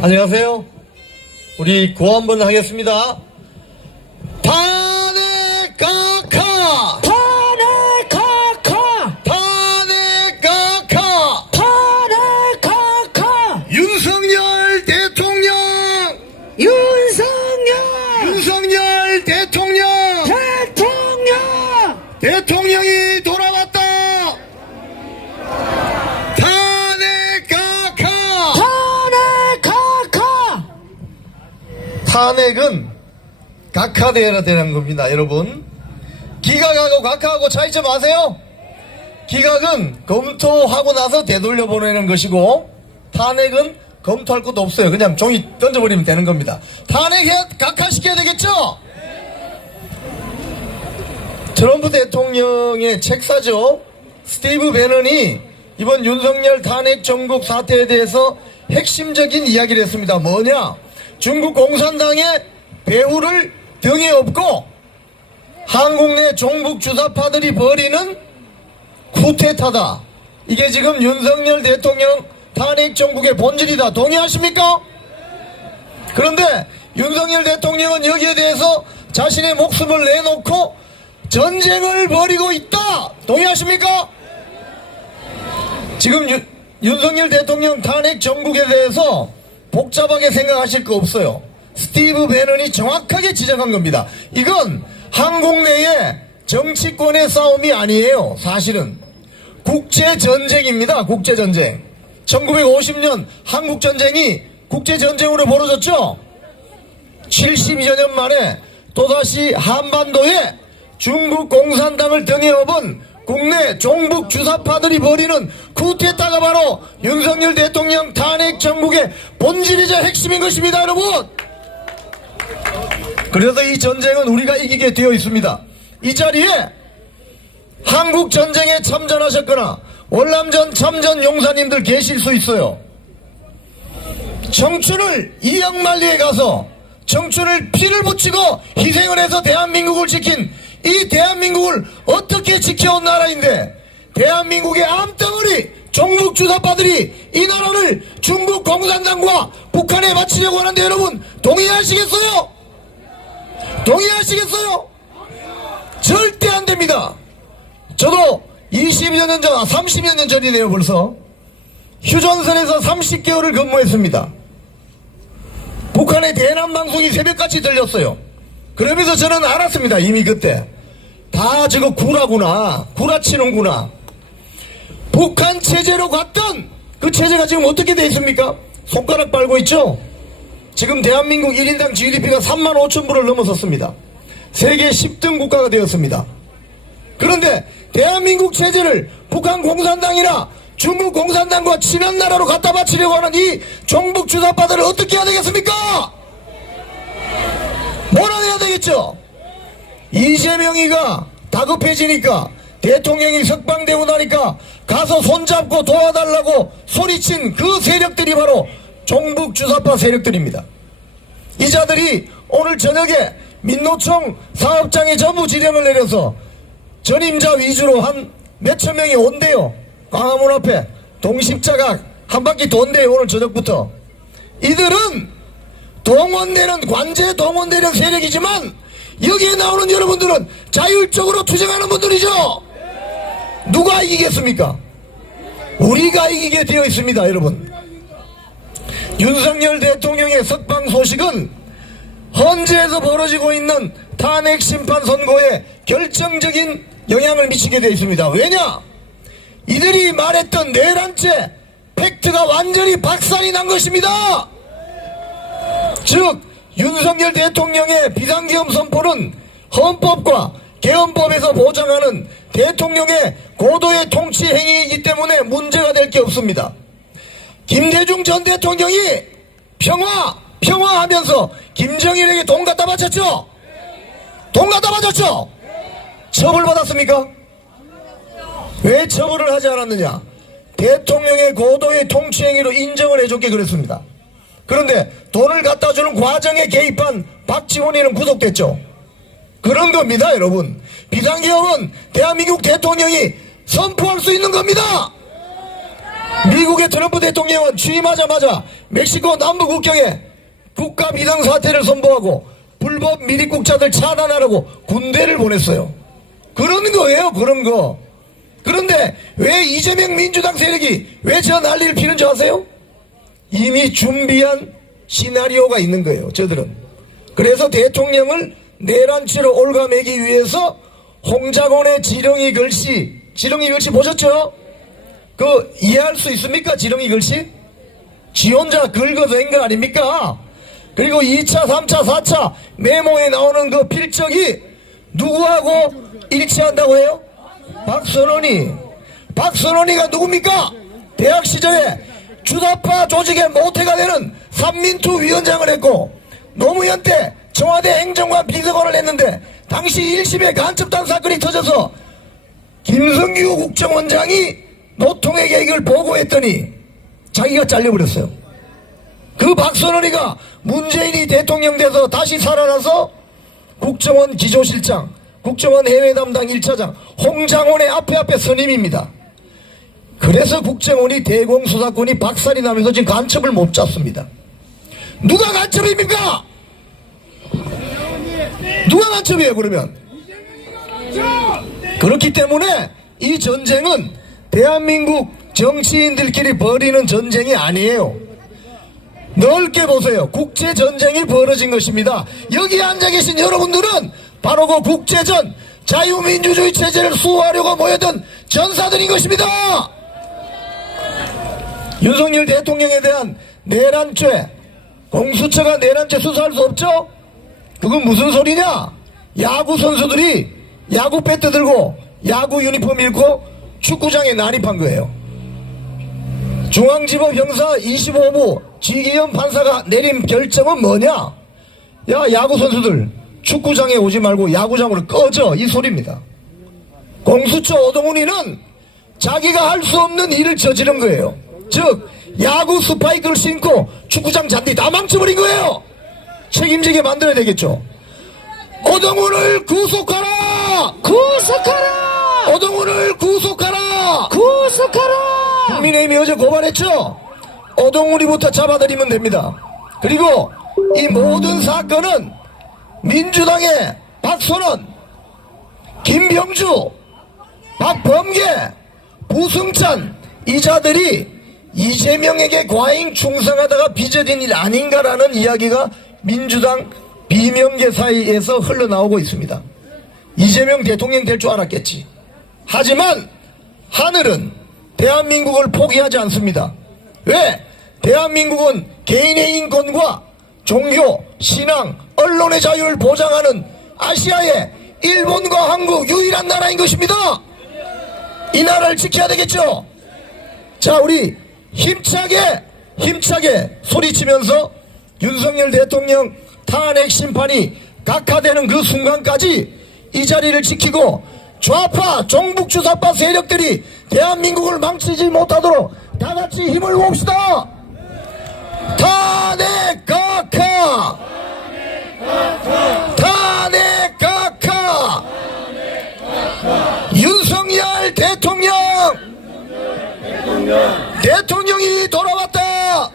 안녕하세요. 우리 구호 한번 하겠습니다. 탄핵 각하! 탄핵 각하! 탄핵 각하! 탄핵 각하! 윤석열 대통령! 윤석열 대통령! 대통령이 돌아왔다! 탄핵 각하! 탄핵 각하! 탄핵은 각하되어야 되는 겁니다, 여러분. 기각하고 각하하고 차이점 아세요? 기각은 검토하고 나서 되돌려 보내는 것이고, 탄핵은 검토할 것도 없어요. 그냥 종이 던져버리면 되는 겁니다. 탄핵해야 각하시켜야 되겠죠? 트럼프 대통령의 책사죠. 스티브 배넌이 이번 윤석열 탄핵 정국 사태에 대해서 핵심적인 이야기를 했습니다. 뭐냐? 중국 공산당의 배후를 등에 업고 한국 내 종북 주사파들이 벌이는 쿠데타다. 이게 지금 윤석열 대통령 탄핵 정국의 본질이다. 동의하십니까? 그런데 윤석열 대통령은 여기에 대해서 자신의 목숨을 내놓고 전쟁을 벌이고 있다. 동의하십니까? 지금 윤석열 대통령 탄핵 정국에 대해서 복잡하게 생각하실 거 없어요. 스티브 배넌이 정확하게 지적한 겁니다. 이건 한국 내의 정치권의 싸움이 아니에요. 사실은 국제전쟁입니다. 국제전쟁. 1950년 한국전쟁이 국제전쟁으로 벌어졌죠. 72여 년 만에 또다시 한반도에 중국 공산당을 등에 업은 국내 종북 주사파들이 벌이는 쿠데타가 바로 윤석열 대통령 탄핵 정국의 본질이자 핵심인 것입니다, 여러분. 그래서 이 전쟁은 우리가 이기게 되어 있습니다. 이 자리에 한국 전쟁에 참전하셨거나 월남전 참전 용사님들 계실 수 있어요. 청춘을 이영만리에 가서 청춘을 피를 붙이고 희생을 해서 대한민국을 지킨 이 대한민국을 어떻게 지켜온 나라인데, 대한민국의 암덩어리 종북 주사파들이 이 나라를 중국 공산당과 북한에 바치려고 하는데 여러분 동의하시겠어요? 동의하시겠어요? 절대 안 됩니다. 저도 20여 년 전, 30여 년 전이네요 벌써. 휴전선에서 30개월을 근무했습니다. 북한의 대남방송이 새벽같이 들렸어요. 그러면서 저는 알았습니다. 이미 그때 다 저거 구라구나, 구라치는구나. 북한 체제로 갔던 그 체제가 지금 어떻게 돼 있습니까? 손가락 빨고 있죠. 지금 대한민국 1인당 GDP가 35,000불을 넘어섰습니다. 세계 10등 국가가 되었습니다. 그런데 대한민국 체제를 북한 공산당이나 중국 공산당과 친한 나라로 갖다 바치려고 하는 이 종북 주사파들을 어떻게 해야 되겠습니까? 몰아내야 되겠죠. 이재명이가 다급해지니까, 대통령이 석방되고 나니까 가서 손잡고 도와달라고 소리친 그 세력들이 바로 종북 주사파 세력들입니다. 이 자들이 오늘 저녁에 민노총 사업장에 전부 지령을 내려서 전임자 위주로 한 몇천 명이 온대요. 광화문 앞에 동십자가 한 바퀴 돈대요. 오늘 저녁부터. 이들은 동원되는, 관제 동원되는 세력이지만 여기에 나오는 여러분들은 자율적으로 투쟁하는 분들이죠. 누가 이기겠습니까? 우리가 이기게 되어 있습니다, 여러분. 윤석열 대통령의 석방 소식은 헌재에서 벌어지고 있는 탄핵 심판 선고에 결정적인 영향을 미치게 되어 있습니다. 왜냐? 이들이 말했던 내란죄 팩트가 완전히 박살이 난 것입니다. 즉 윤석열 대통령의 비상계엄 선포는 헌법과 계엄법에서 보장하는 대통령의 고도의 통치 행위이기 때문에 문제가 될 게 없습니다. 김대중 전 대통령이 평화하면서 김정일에게 돈 갖다 바쳤죠? 돈 갖다 바쳤죠? 처벌받았습니까? 왜 처벌을 하지 않았느냐? 대통령의 고도의 통치 행위로 인정을 해줬게 그랬습니다. 그런데 돈을 갖다 주는 과정에 개입한 박지원이는 구속됐죠. 그런 겁니다, 여러분. 비상계엄은 대한민국 대통령이 선포할 수 있는 겁니다. 미국의 트럼프 대통령은 취임하자마자 멕시코 남부 국경에 국가 비상사태를 선포하고 불법 미립국자들 차단하라고 군대를 보냈어요. 그런 거예요, 그런 거. 그런데 왜 이재명 민주당 세력이 왜 저 난리를 피는 줄 아세요? 이미 준비한 시나리오가 있는 거예요, 저들은. 그래서 대통령을 내란죄로 올가매기 위해서 홍장원의 지렁이 글씨 보셨죠? 그 이해할 수 있습니까? 지렁이 글씨? 지 혼자 긁어댄 거 아닙니까? 그리고 2차, 3차, 4차 메모에 나오는 그 필적이 누구하고 일치한다고 해요? 박선원이가 누굽니까? 대학 시절에 주사파 조직의 모태가 되는 삼민투 위원장을 했고 노무현 때 청와대 행정관 비서관을 했는데 당시 1심에 간첩단 사건이 터져서 김성규 국정원장이 노통의 계획을 보고했더니 자기가 잘려버렸어요. 그 박선원이가 문재인이 대통령 돼서 다시 살아나서 국정원 기조실장, 국정원 해외 담당 1차장 홍장원의 앞에 선임입니다. 그래서 국정원이 대공수사권이 박살이 나면서 지금 간첩을 못 잡습니다. 누가 간첩입니까? 누가 간첩이에요 그러면? 그렇기 때문에 이 전쟁은 대한민국 정치인들끼리 벌이는 전쟁이 아니에요. 넓게 보세요. 국제전쟁이 벌어진 것입니다. 여기 앉아 계신 여러분들은 바로 그 국제전 자유민주주의 체제를 수호하려고 모여든 전사들인 것입니다. 윤석열 대통령에 대한 내란죄, 공수처가 내란죄 수사할 수 없죠? 그건 무슨 소리냐? 야구 선수들이 야구 배트 들고 야구 유니폼 입고 축구장에 난입한 거예요. 중앙지법 형사 25부 지기현 판사가 내린 결정은 뭐냐? 야, 야구 선수들 축구장에 오지 말고 야구장으로 꺼져, 이 소리입니다. 공수처 오동훈이는 자기가 할 수 없는 일을 저지른 거예요. 즉 야구 스파이크를 신고 축구장 잔디 다 망쳐버린 거예요. 책임지게 만들어야 되겠죠. 오동훈을 구속하라! 구속하라! 오동훈을 구속하라! 구속하라! 국민의힘이 어제 고발했죠. 오동훈이부터 잡아들이면 됩니다. 그리고 이 모든 사건은 민주당의 박선원, 김병주, 박범계, 부승찬 이 자들이 이재명에게 과잉 충성하다가 빚어진 일 아닌가라는 이야기가 민주당 비명계 사이에서 흘러나오고 있습니다. 이재명 대통령 될 줄 알았겠지. 하지만 하늘은 대한민국을 포기하지 않습니다. 왜? 대한민국은 개인의 인권과 종교, 신앙, 언론의 자유를 보장하는 아시아의 일본과 한국 유일한 나라인 것입니다. 이 나라를 지켜야 되겠죠. 자, 우리 힘차게 소리치면서 윤석열 대통령 탄핵 심판이 각하되는 그 순간까지 이 자리를 지키고 좌파 종북주사파 세력들이 대한민국을 망치지 못하도록 다같이 힘을 모읍시다. 탄핵 각하! 탄핵 각하! 윤석열 대통령이 돌아왔다.